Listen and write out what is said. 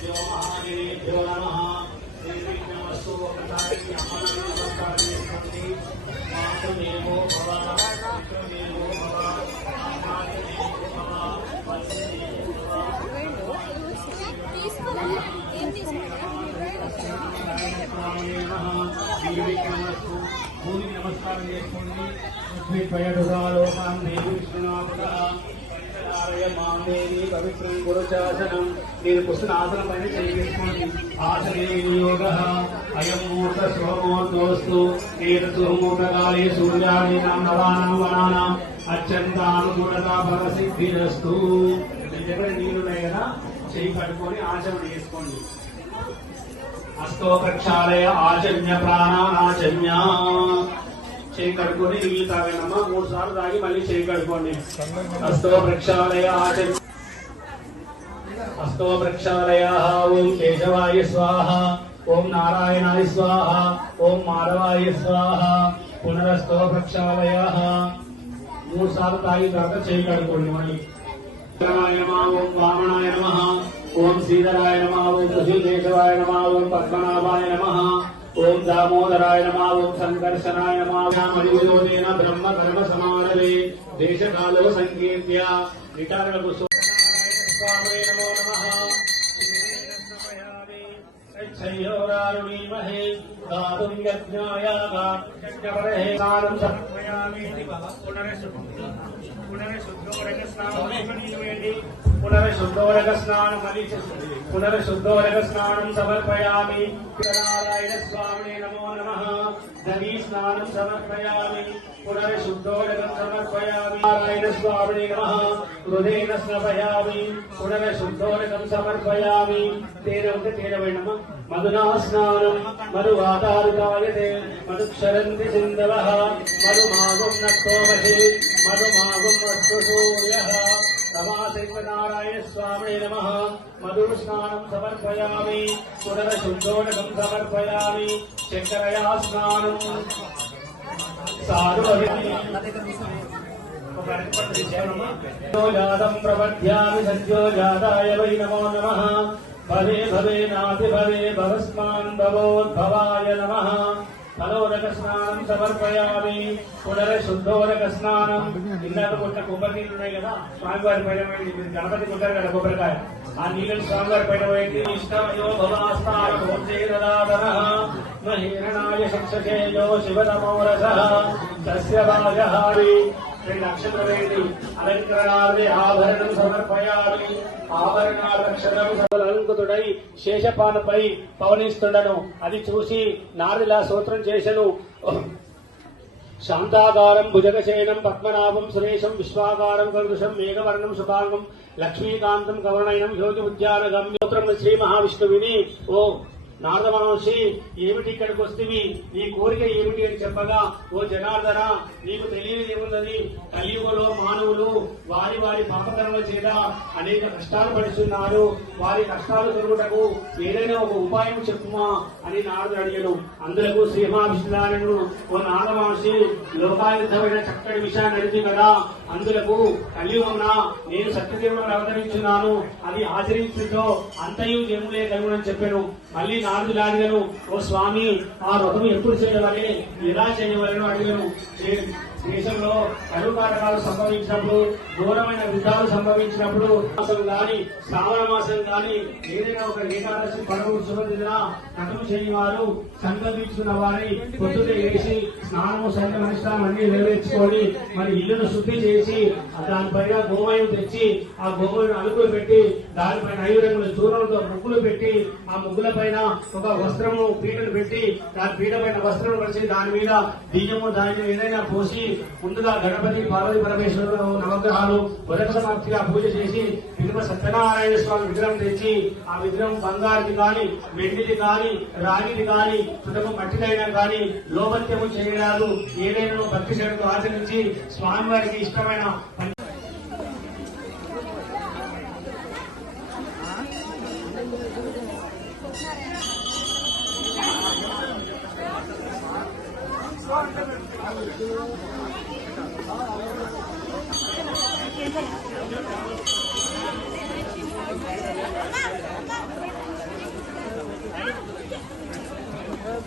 మహాదేవేభ్యో నమ శ్రీ ఒకసారి అమ్మని నమస్కారం చేసుకోండి మాతృదేవో భవ పితృదేవో భవ భవ భవ భూమికి నమస్కారం చేసుకోండి విష్ణునాథారయ మామేవి పవిత్రం గురుచాసనం. నేను పుస్తక ఆసనం పైన చేయించుకోండి ఆసనే వినియోగ? అయం మూర్త శుభమూర్తోస్తు ఏతు మూర్తకాలే సూర్యాది నవానాం వనానాం. అత్యంతానుకూలత ఫలసిద్ధిరస్తు. మీ దగ్గర నీళ్ళు ఉన్నాయి కదా చేయి పట్టుకొని ఆచరణ చేసుకోండి. అస్తో ప్రక్షాళయ ఆచమ్య ప్రాణానాచమ్య చేయి కడుక్కొని నీళ్ళు తాగండమ్మా మూడు సార్లు తాగి మళ్ళీ చేయి కడుక్కోండి. హస్తో ప్రక్షాళయ ఆచమ్య హస్తో ప్రక్షాళయ. ఓం కేశవాయ స్వాహ. ఓం నారాయణాయ స్వాహ. ఓం మాధవాయ స్వాహ. పునరస్తో ప్రక్షాళయ. మూడు సార్లు తాగి తర్వాత చేయి కడుక్కోండి మళ్ళీ. ఓం వామనాయ నమ. ఓం శ్రీధరాయ నమ. ఓం ఋషికేశవాయ నమ. ఓం పద్మనాభాయ నమ. ఓం దామోదరాయ నమః ఓం సంకర్షణాయ నమః మరియోదేన బ్రహ్మ కర్మ సమారవే దేశకాలో సంకీర్త్య విటారణకు స్వామి నమో నమః పునరే గాతుం యజ్ఞాయ గాత్యపరహే కాలం స్నానం అని స్నానం పునరశుద్ధోరక స్నానం సమర్పయామి. నారాయణ స్వామి నమో నమ. ధనీ స్నానం సమర్పయామి. పునరశుద్ధోరకం సమర్పయామి. నారాయణ స్వామి నమ. హృదయన స్నపయామి పునరశుద్ధోరకం సమర్పయామి. తేన ఉంటే తేన వేయడమ్మా మధునా స్నానం. మధువాతారుతాయతే మధుక్షరంతి సింధవ. మధుమాగం నక్తోమహి మధుమాగం అస్తు సూర్య. రమాశైవనారాయణ స్వామి నమ మధుస్నానం సమర్పయామి పునరశుద్ధోడకం సమర్పయామి శంకరయా స్నానం సాధు జాతం ప్రపద్యామి సద్యోజాతాయ వై నమో నమ భవే భవే నాథి భవే భవస్మాన్ భవోద్భవాయ నమ స్నానం సమర్పయామి. పునరశుద్ధోదక స్నానం ఇందాక కొట్టిన కొబ్బరి నీళ్ళు ఉన్నాయి కదా స్వామివారి పైన వేయండి. మీరు గణపతి కొట్టారు కదా కొబ్బరికాయ. ఆ నీళ్ళని స్వామివారి పైన పోయింది ఇష్టమయో భవాస్తారదాదన మహీరణాయ శిక్షకేయో శివతమోరస. సస్య రాజహారి అలంకరణాది ఆభరణం సమర్పయామి ఆభరణాలక్షరం అలంకృతుడై శేషపానపై పవనిస్తుండను. అది చూసి నారిలా సూత్రం చేసెను. శాంతాకారం భుజగశయనం పద్మనాభం సురేశం విశ్వాకారం కలుషం మేఘవర్ణం శుభాంగం లక్ష్మీకాంతం కవర్ణయనం యోగి ఉద్యాన గమ్యోత్రం శ్రీ మహావిష్ణువిని. ఓ నారద మహర్షి ఏమిటి ఇక్కడికి వస్తేవి నీ కోరిక ఏమిటి అని చెప్పగా ఓ జనార్దన నీకు తెలియదు ఏమున్నది? కలియుగలో మానవులు వారి వారి పాపకర్మల చేత అనేక కష్టాలు పడుతున్నారు వారి కష్టాలు తొలగుటకు ఏదైనా ఒక ఉపాయం చెప్పుమా? అని నారదుడు అడిగాడు. అందులకు శ్రీమహావిష్ణునారాయణుడు ఓ నారద మహర్షి లోకాయుద్ధమైన చక్కటి విషయాన్ని అడిగింది కదా అందులకు కలియుగమున నేను సత్యదేవుడు అవతరించున్నాను అది ఆచరించుతో అంతయు జన్ములే కలుగునని చెప్పాను. మళ్ళీ నారదుడు అడిగాను ఓ స్వామి ఆ వ్రతం ఎప్పుడు చేయవలే ఎలా చేయవలను అడిగాను. దేశంలో కరువు సంభవించినప్పుడు ఘోరమైన యుద్ధాలు సంభవించినప్పుడు మాసం గాని శ్రావణ మాసం గాని ఏదైనా ఒక ఏకాదశి పడవ శుభదిన కథం చేయని వారు సంకల్పించుకున్న వారి పొద్దుట వేసి స్నానము సంకలిస్తాం అన్ని నెరవేర్చుకొని మరి ఇల్లును శుద్ధి చేసి దానిపైన గోమయం తెచ్చి ఆ గోమయం అలుకులు పెట్టి దానిపైన ఐదు రంగుల దూరంతో ముగ్గులు పెట్టి ఆ ముగ్గుల పైన ఒక వస్త్రము పీటను పెట్టి దాని పీట పైన వస్త్రం పరిచి దాని మీద బియ్యము దాని ఏదైనా పోసి ముందుగా గణపతి పార్వతి పరమేశ్వరుడు నవగ్రహాలు వరక సమాప్తిగా పూజ చేసి పిలువ సత్యనారాయణ స్వామి విగ్రహం తెచ్చి ఆ విగ్రహం బంగారుది కాని వెండిది కాని రాగిది కాని సుతము మట్టిదైనా కాని లోపత్యము చేయడాలు ఏదైనా భక్తి శ్రద్ధతో ఆచరించి స్వామివారికి ఇష్టమైన